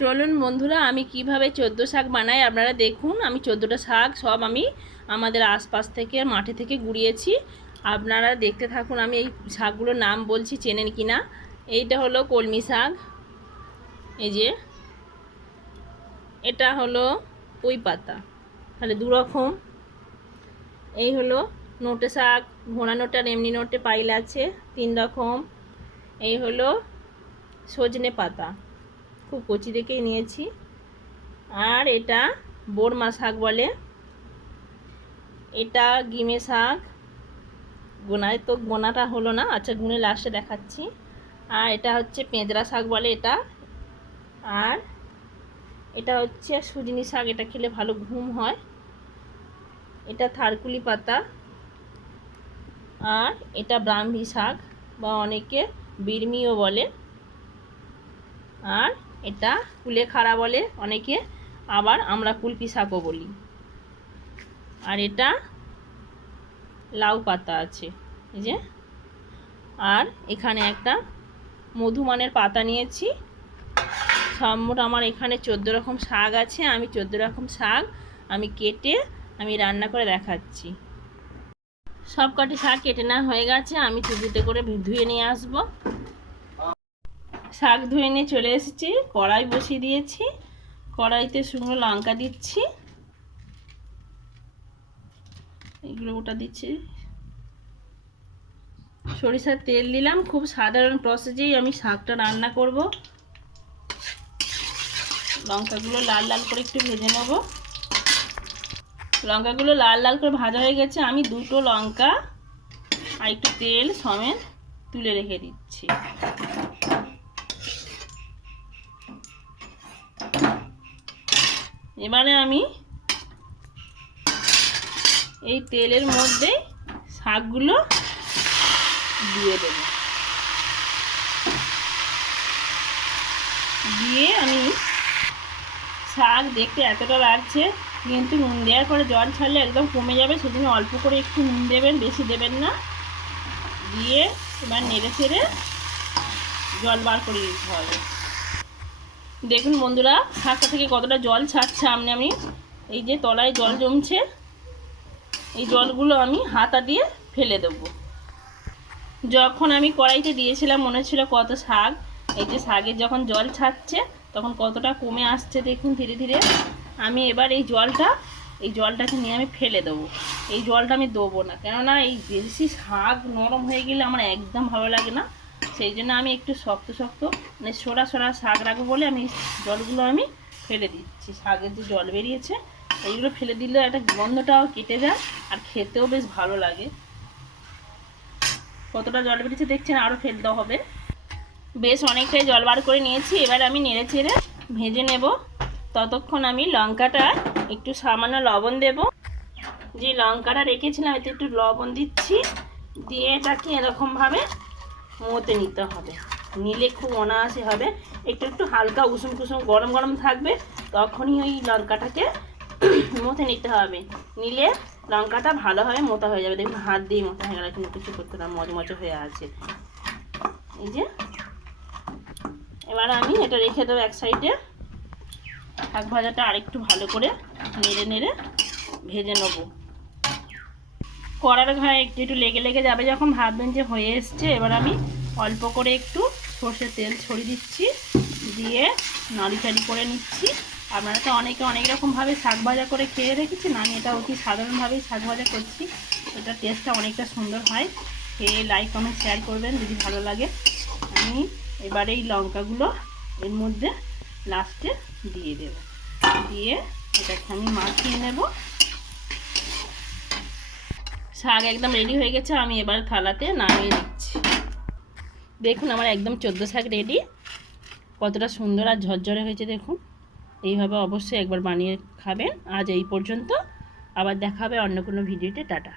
চলুন বন্ধুরা, আমি কিভাবে 14 শাক বানাই আপনারা দেখুন। আমি 14টা শাক সব আমি আমাদের আশপাশ থেকে মাঠে থেকে গুড়িয়েছি। আপনারা দেখতে থাকুন, আমি এই শাকগুলোর নাম বলছি, চেনেন কি না। এইটা হলো কলমি শাক, এই যে এটা হলো পুঁই পাতা, তাহলে দু রকম। এই হলো নোটে শাক, ঘোড়া নোটে আর এমনি নোটে পাইল আছে, 3 রকম। এই হলো সজনে পাতা, খুব কচি দেখেই নিয়েছি। আর এটা বোরমা শাক বলে, এটা গিমে শাক। গোনায় তো গোনাটা হলো না, আচ্ছা গুনে লাস্টে দেখাচ্ছি। আর এটা হচ্ছে পেঁচড়া শাক বলে এটা। আর এটা হচ্ছে সুজনি শাক, এটা খেলে ভালো ঘুম হয়। এটা থারকুলি পাতা। আর এটা ব্রাহ্মী শাক বা অনেকে বিরমিও বলে। আর এটা কুলেখাড়া বলে অনেকে, আবার আমরা কুলপি শাকও বলি। আর এটা লাউ পাতা আছে, এই যে। আর এখানে একটা মধুমানের পাতা নিয়েছি। সবমোট আমার এখানে 14 রকম শাক আছে। আমি 14 রকম শাক আমি কেটে আমি রান্না করে দেখাচ্ছি। সব কটি শাক কেটে নেওয়া হয়ে গেছে, আমি চুবিতে করে ধুয়ে নিয়ে আসব। শাক ধুয়ে নিয়ে চলে এসেছি, কড়াই বসিয়ে দিয়েছি। কড়াইতে শুকনো লঙ্কা দিচ্ছি, এগুলো ওটা দিচ্ছি। সরিষার তেল দিলাম। খুব সাধারণ প্রসেসেই আমি শাকটা রান্না করব। লঙ্কাগুলো লাল লাল করে একটু ভেজে নেব। লঙ্কাগুলো লাল লাল করে ভাজা হয়ে গেছে, আমি দুটো লঙ্কা আর একটু তেল সমেত তুলে রেখে দিচ্ছি। এবারে আমি এই তেলের মধ্যে শাকগুলো দিয়ে দেব। দিয়ে আমি শাক দেখতে এতটা লাগছে, কিন্তু নুন দেওয়ার পরে জল ছাড়লে একদম কমে যাবে, সেজন্য অল্প করে একটু নুন দেবেন, বেশি দেবেন না। দিয়ে এবার নেড়ে ছেড়ে জল বার করে দিতে হবে। দেখুন বন্ধুরা, শাকটা থেকে কতটা জল ছাড়ছে। আমি এই যে তলায় জল জমছে, এই জলগুলো আমি হাতা দিয়ে ফেলে দেবো। যখন আমি কড়াইতে দিয়েছিলাম মনে হচ্ছিল কত শাক, এই যে শাকের যখন জল ছাড়ছে তখন কতটা কমে আসছে দেখুন ধীরে ধীরে। আমি এবার এই জলটাকে নিয়ে আমি ফেলে দেবো। এই জলটা আমি দেবো না, কেননা এই বেশি শাক নরম হয়ে গেলে আমার একদম ভালো লাগে না। সেই জন্য আমি একটু শক্ত শক্ত মানে সরা সরা শাক রাখবো বলে আমি জলগুলো আমি ফেলে দিচ্ছি। শাকের যে জল বেরিয়েছে এইগুলো ফেলে দিলে একটা গন্ধটাও কেটে যায়, আর খেতেও বেশ ভালো লাগে। কতটা জল বেরিয়েছে দেখছেন, আরও ফেলতে হবে। বেশ অনেকটাই জল বার করে নিয়েছি। এবার আমি নেড়ে চেড়ে ভেজে নেব। ততক্ষণ আমি লঙ্কাটা একটু সামান্য লবণ দেব। যে লঙ্কাটা রেখেছিলাম এতে একটু লবণ দিচ্ছি, দিয়ে এটাকে এরকমভাবে মতে নিতে হবে। নিলে খুব অনায়াসে হবে। একটু একটু হালকা উষুম কুসুম গরম গরম থাকবে, তখনই ওই লঙ্কাটাকে মতে নিতে হবে। নিলে লঙ্কাটা ভালোভাবে মোটা হয়ে যাবে। দেখুন হাত দিয়ে মোটা হয়ে গেল, কিন্তু কিছু করতে না, মচমচে হয়ে আছে। এই যে এবার আমি এটা রেখে দেবো এক সাইডে। শাক ভাজাটা আরেকটু ভালো করে নেড়ে নেড়ে ভেজে নেব। কড়ার ঘায়ে একটু একটু লেগে লেগে যাবে যখন ভাববেন যে হয়ে এসছে, এবার আমি অল্প করে একটু সর্ষের তেল ছড়িয়ে দিচ্ছি, দিয়ে নাড়িচাড়ি করে নিচ্ছি। আপনারা তো অনেকে অনেক রকমভাবে শাক ভাজা করে খেয়ে রেখেছেন, আমি এটা অতি সাধারণভাবেই শাক ভাজা করছি। এটা টেস্টটা অনেকটা সুন্দর হয়। খেয়ে লাইক কমেন্ট শেয়ার করবেন যদি ভালো লাগে। আমি এবারে এই লঙ্কাগুলো এর মধ্যে লাস্টে দিয়ে দেব, দিয়ে এটাকে আমি মাখিয়ে নেব। শাক একদম রেডি হয়ে গেছে, আমি এবার থালাতে নামিয়ে দিচ্ছি। দেখুন আমার একদম 14 শাক রেডি। কতটা সুন্দর আর ঝরঝরে হয়েছে দেখুন। এইভাবে অবশ্যই একবার বানিয়ে খাবেন। আজ এই পর্যন্ত, আবার দেখা হবে অন্য কোনো ভিডিওতে। টাটা।